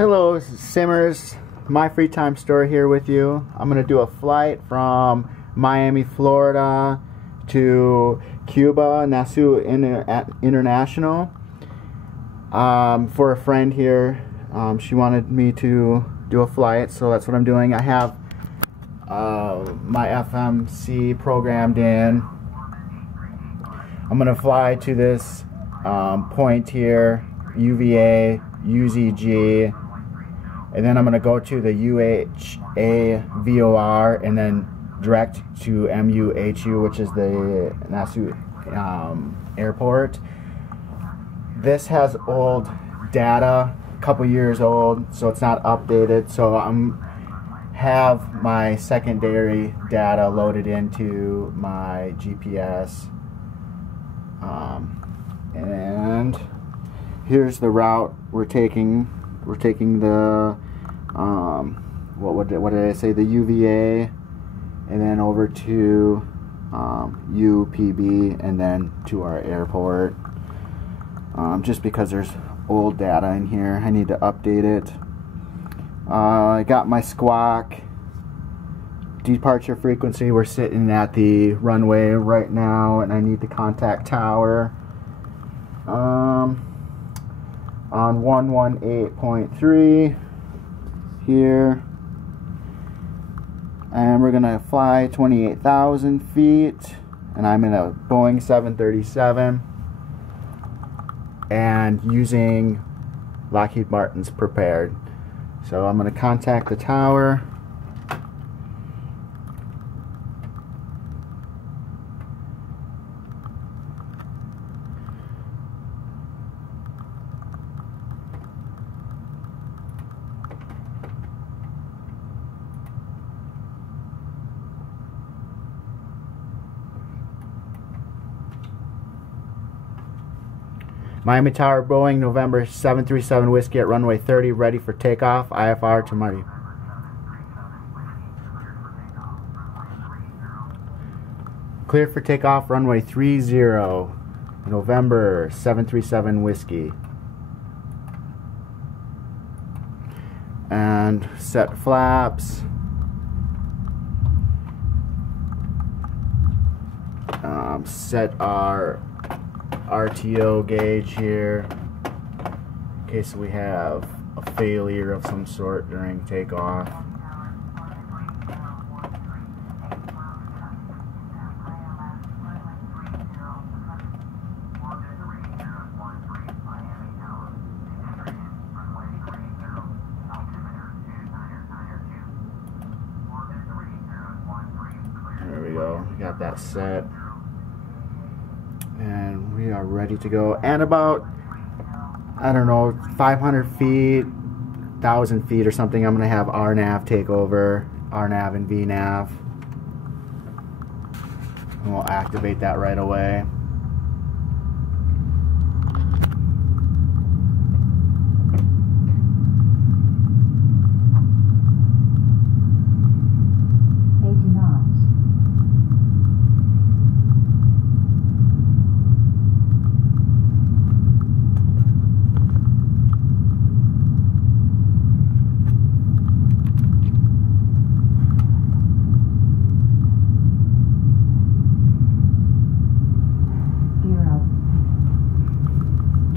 Hello Simmers, my free time store here with you. I'm going to do a flight from Miami, Florida to Cuba, Nassau International for a friend here. She wanted me to do a flight, so that's what I'm doing. I have my FMC programmed in. I'm going to fly to this point here, UVA, UZG, and then I'm going to go to the UHA VOR and then direct to MUHU, which is the Nassau airport. This has old data, a couple years old, so it's not updated, so I'm have my secondary data loaded into my GPS, and here's the route we're taking. We're taking the what did I say, the UVA, and then over to UPB, and then to our airport. Just because there's old data in here, I need to update it. I got my squawk departure frequency. We're sitting at the runway right now, and I need to contact tower on 118.3 here, and we're gonna fly 28,000 feet, and I'm in a Boeing 737 and using Lockheed Martin's Prepared. So I'm going to contact the tower. Miami Tower, Boeing, November 737 Whiskey at runway 30, ready for takeoff. IFR to Martí. Clear for takeoff, runway 30, November 737 Whiskey. And set flaps. Set our RTO gauge here in case we have a failure of some sort during takeoff. There we go, we got that set. And we are ready to go. And about, I don't know, 500 feet, 1,000 feet or something, I'm going to have RNAV take over, RNAV and VNAV. And we'll activate that right away.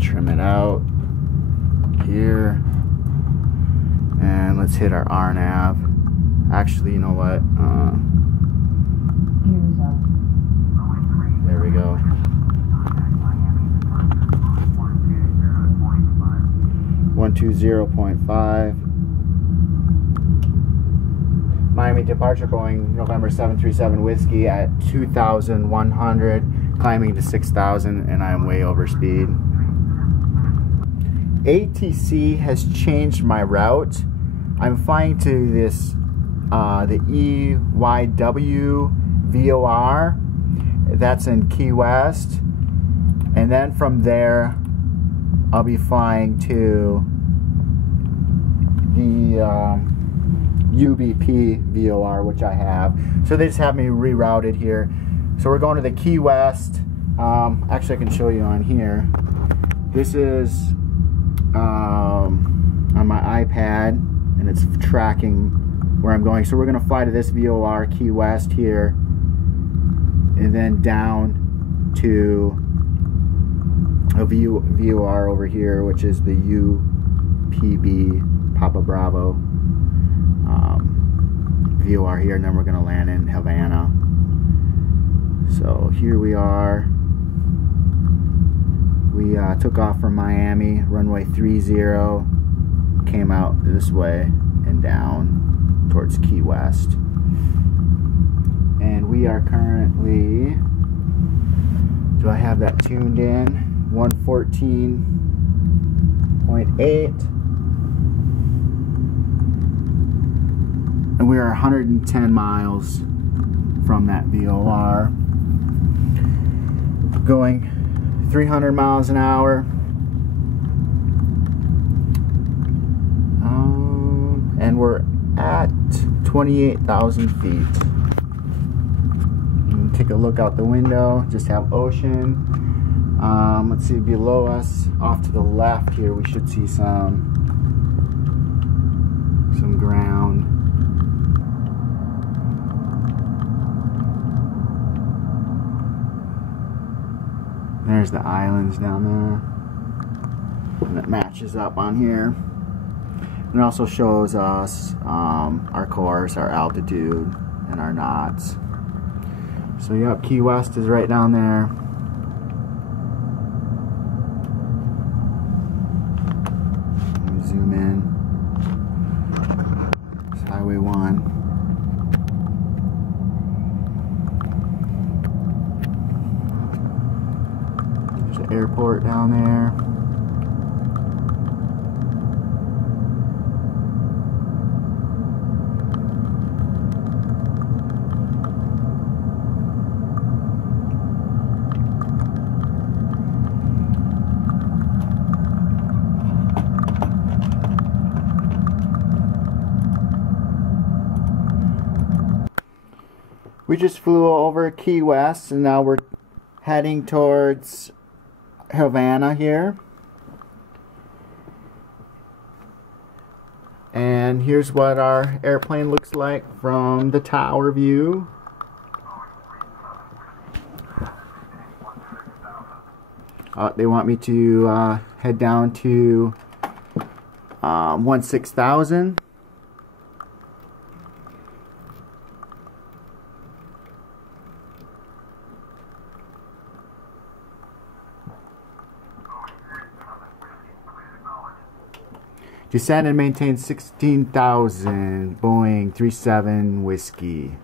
Trim it out here, and let's hit our RNAV. Actually, you know what? There we go. (120.5). Miami departure, Boeing, November 737 Whiskey at 2,100, climbing to 6,000, and I am way over speed. ATC has changed my route. I'm flying to this the EYW VOR. That's in Key West, and then from there I'll be flying to the UBP VOR, which I have. So they just have me rerouted here. So we're going to the Key West. Actually, I can show you on here. This is on my iPad, and it's tracking where I'm going. So we're going to fly to this VOR, Key West here, and then down to a VOR over here, which is the UPB Papa Bravo VOR here, and then we're going to land in Havana. So here we are. We took off from Miami, runway 30, came out this way and down towards Key West. And we are currently, do I have that tuned in? 114.8. And we are 110 miles from that VOR. Going 300 miles an hour. And we're at 28,000 feet. Take a look out the window, just have ocean. Let's see, below us, off to the left here, we should see some ground. There's the islands down there, and it matches up on here. It also shows us our course, our altitude, and our knots. So yep, Key West is right down there. Let me zoom in. It's Highway 1. There's the airport down there. We just flew over Key West, and now we're heading towards Havana here. And here's what our airplane looks like from the tower view. They want me to head down to 16,000. Descend and maintain 16,000, Boeing 37 Whiskey.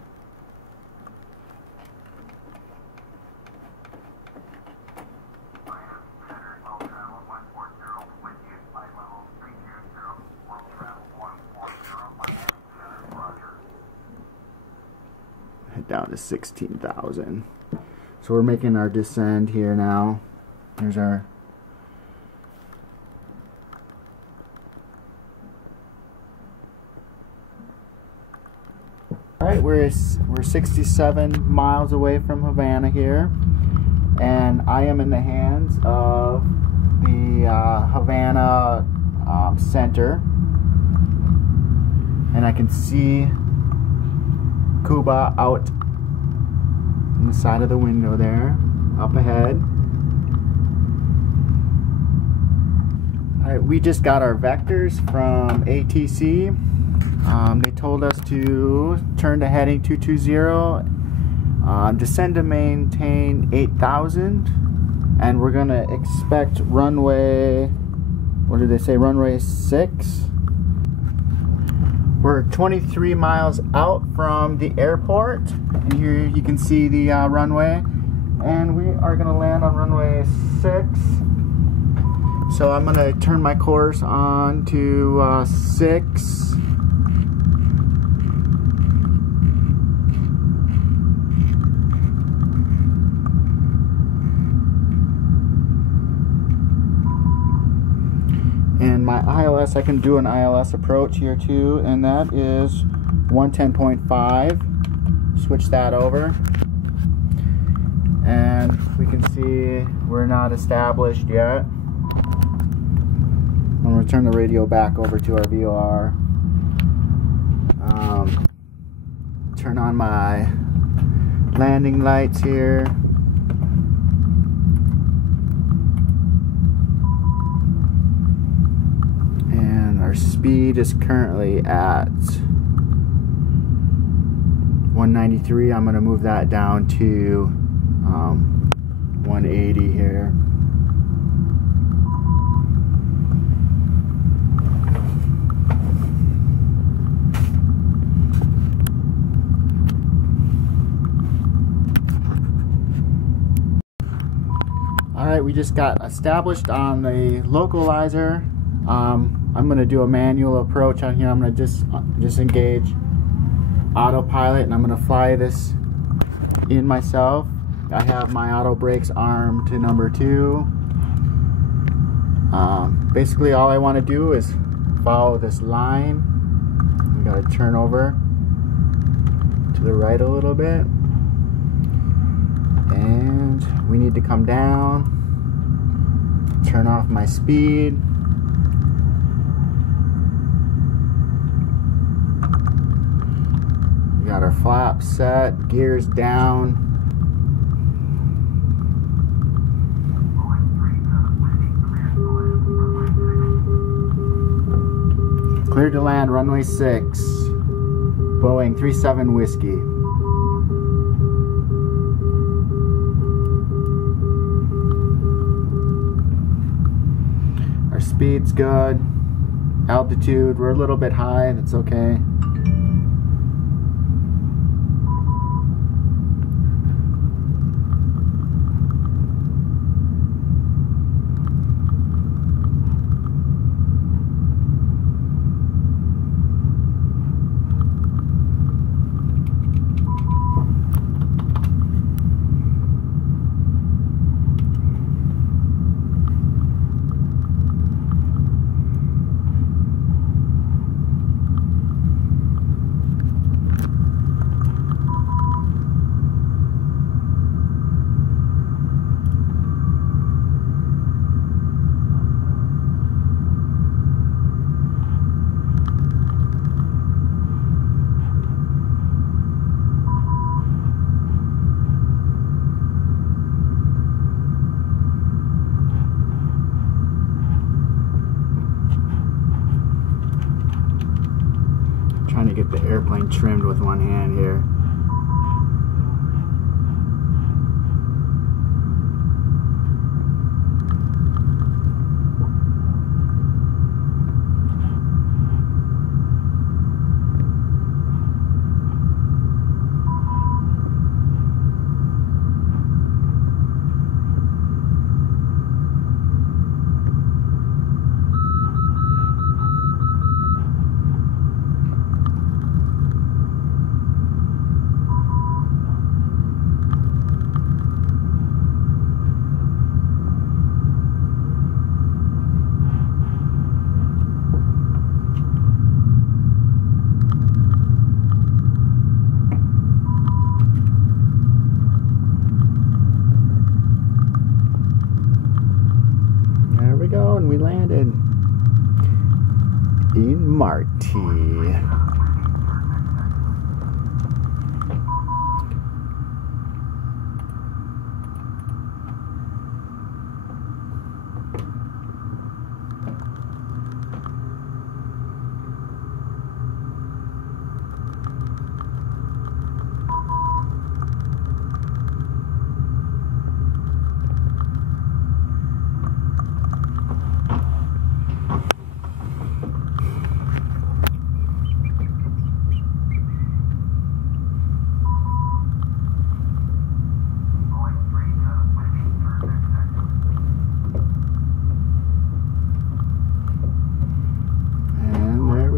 Head down to 16,000. So we're making our descend here now. Here's our Alright, we're 67 miles away from Havana here, and I am in the hands of the Havana Center, and I can see Cuba out on the side of the window there, up ahead. Alright, we just got our vectors from ATC. They told us to turn to heading 220, descend to maintain 8,000, and we're going to expect runway, what did they say, runway 6? We're 23 miles out from the airport, and here you can see the runway, and we are going to land on runway 6. So I'm going to turn my course on to 6. And my ILS, I can do an ILS approach here too, and that is 110.5. Switch that over, and we can see we're not established yet. And we're turn the radio back over to our VOR. Turn on my landing lights here. And our speed is currently at 193. I'm going to move that down to 180 here. Alright, we just got established on the localizer. I'm going to do a manual approach on here. I'm going to disengage autopilot, and I'm going to fly this in myself. I have my auto brakes armed to number 2. Basically all I want to do is follow this line. I'm going to turn over to the right a little bit, and we need to come down, turn off my speed. We got our flaps set, gears down. Cleared to land, runway 6, Boeing 37 Whiskey. Our speed's good. Altitude, we're a little bit high, that's okay. Trying to get the airplane trimmed with one hand here. And we landed in Martí.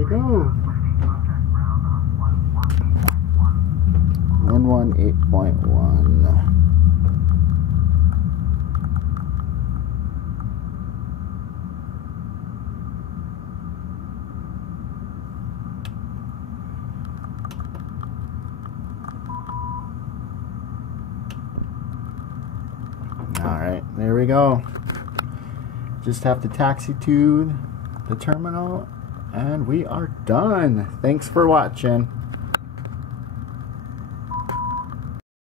Go. 118.1. All right, there we go. Just have to taxi to the terminal, and we are done. Thanks for watching.